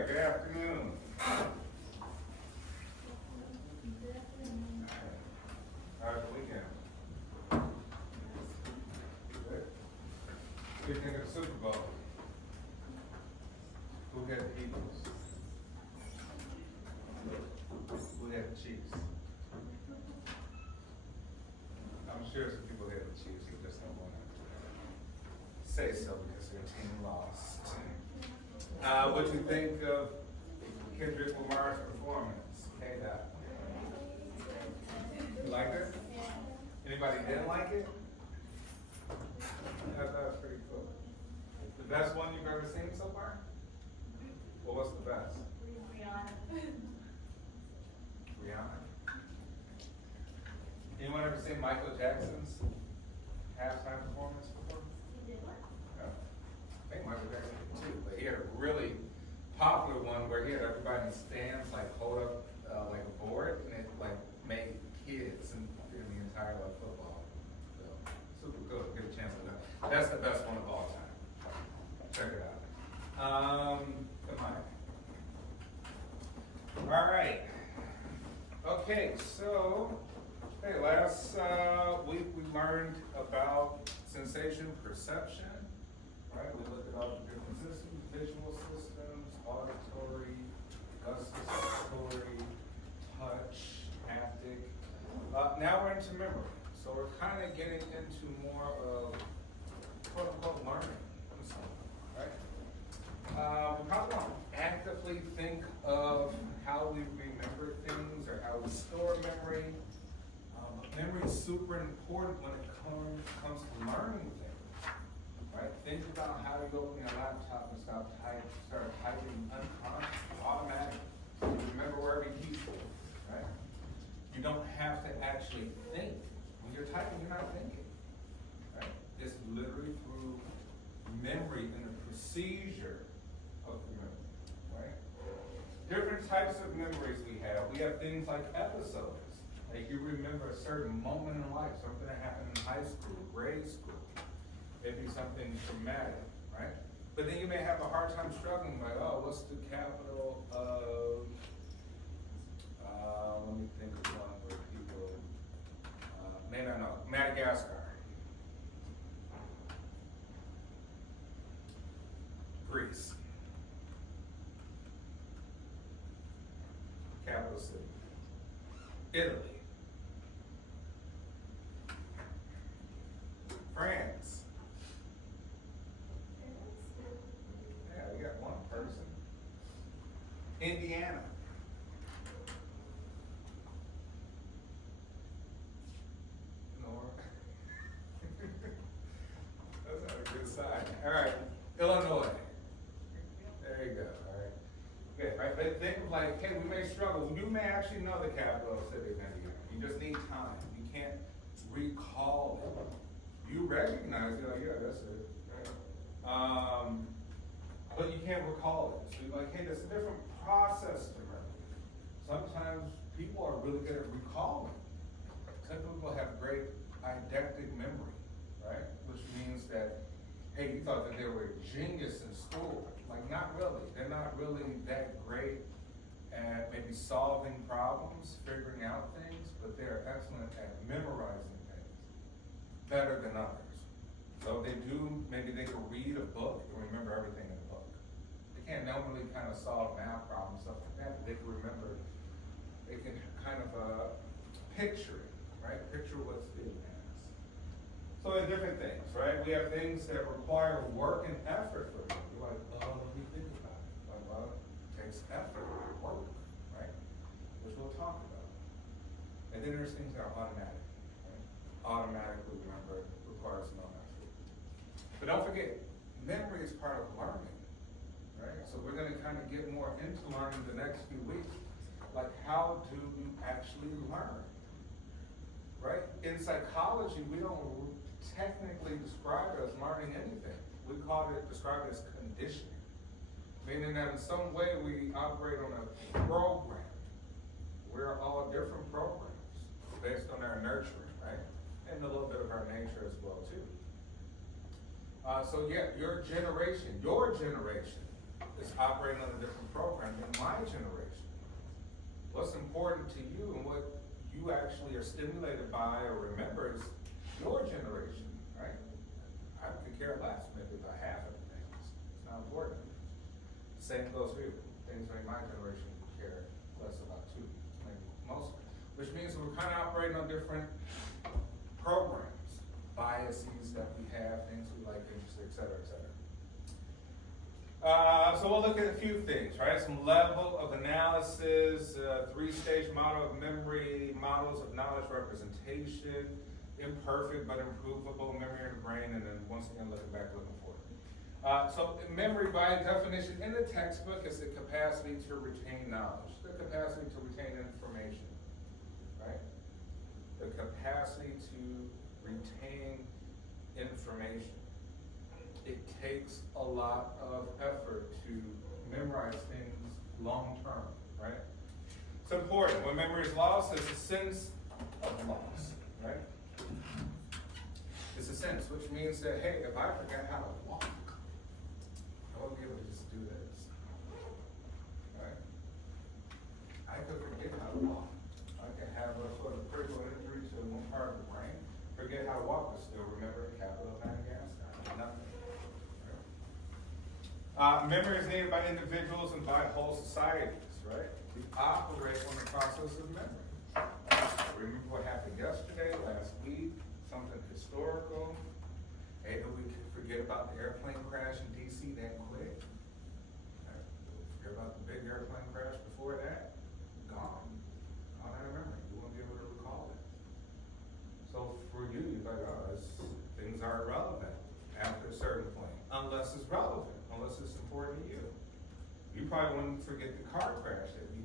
right, good afternoon. How was the weekend? Good. What do you think of the Super Bowl? Who had the Eagles? Who had the Chiefs? I'm sure some people had the Chiefs, they just don't want to say so because their team lost. What do you think of Kendrick Lamar's performance? Hey, that. You liked it? Anybody didn't like it? I thought it was pretty cool. The best one you've ever seen so far? Well, what's the best? Rihanna. Anyone ever seen Michael Jackson's halftime performance before? No. I think Michael Jackson did too, but he had a really popular one where he had everybody in stands like hold up like a board, and it like made kids in the entire like football. So super cool. Get a chance to that. That's the best one of all time. Check it out. Come on. All right. Okay, so hey, last week we learned about sensation perception. Right, we looked at all the different systems: visual systems, auditory, gustatory, touch, haptic. Now we're into memory. So we're kind of getting into more of quote unquote learning. Right? We probably don't actively think of how we remember things or how we store memory. But memory is super important when it comes to learning things. Right? Think about how you open your laptop and start typing unconsciously, automatically. So you remember where every key is, right? You don't have to actually think. When you're typing, you're not thinking. Right? It's literally through memory and the procedure of the memory. Right? Different types of memories we have. We have things like episodes. Like you remember a certain moment in life, something that happened in high school, grade school. Maybe something traumatic, right? But then you may have a hard time struggling, like, oh, what's the capital of, let me think of one where people may not know, Madagascar. Greece. Capital city. Italy. France. Yeah, we got one person. Indiana. Nor. That's not a good sign. All right. Illinois. There you go. All right. Okay, right. But think of like, hey, we may struggle. You may actually know the capital city of Indiana. You just need time. You can't recall it. You recognize it, like, yeah, that's it. Right? But you can't recall it. So you're like, hey, there's a different process to memory. Sometimes people are really good at recalling. Some people have great eidetic memory, right? Which means that, hey, you thought that they were a genius in school. Like, not really. They're not really that great at maybe solving problems, figuring out things, but they're excellent at memorizing things better than others. So they do, maybe they can read a book and remember everything in the book. They can't normally kind of solve math problems, stuff like that, but they can remember, they can kind of picture it, right? Picture what's being asked. So there's different things, right? We have things that require work and effort for you. You're like, oh, let me think about it. Like, well, it takes effort, work, right? Which we'll talk about. And then there's things that are automatic, right? Automatically remember requires no effort. But don't forget, memory is part of learning, right? So we're going to kind of get more into learning the next few weeks. Like, how do we actually learn? Right? In psychology, we don't technically describe it as learning anything. We describe it as conditioning. Meaning that in some way we operate on a program. We're all different programs based on our nurturing, right? And a little bit of our nature as well, too. So yeah, your generation is operating on a different program than my generation. What's important to you and what you actually are stimulated by or remember is your generation, right? I could care less maybe about half of the things. It's not important. Same goes for you. Things like my generation could care less about too, maybe most. Which means we're kind of operating on different programs, biases that we have, things we like, interested, et cetera, et cetera. So we'll look at a few things, right? Some level of analysis, three-stage model of memory, models of knowledge representation, imperfect but improvable memory in the brain, and then once again looking back, looking forward. So memory by definition in the textbook is the capacity to retain knowledge, the capacity to retain information, right? The capacity to retain information. It takes a lot of effort to memorize things long term, right? It's important. When memory is lost, there's a sense of loss, right? It's a sense, which means that, hey, if I forget how to walk, I won't be able to just do this, right? I could forget how to walk. I could have a sort of critical injury to one part of the brain, forget how to walk, but still remember capital of Madagascar, nothing. Memory is needed by individuals and by whole societies, right? We operate on the process of memory. Remember what happened yesterday, last week, something historical. Maybe we could forget about the airplane crash in DC that quick. Forget about the big airplane crash before that. Gone. Gone out of memory. You won't be able to recall it. So for you, you're like, oh, things are irrelevant after a certain point, unless it's relevant, unless it's important to you. You probably wouldn't forget the car crash that you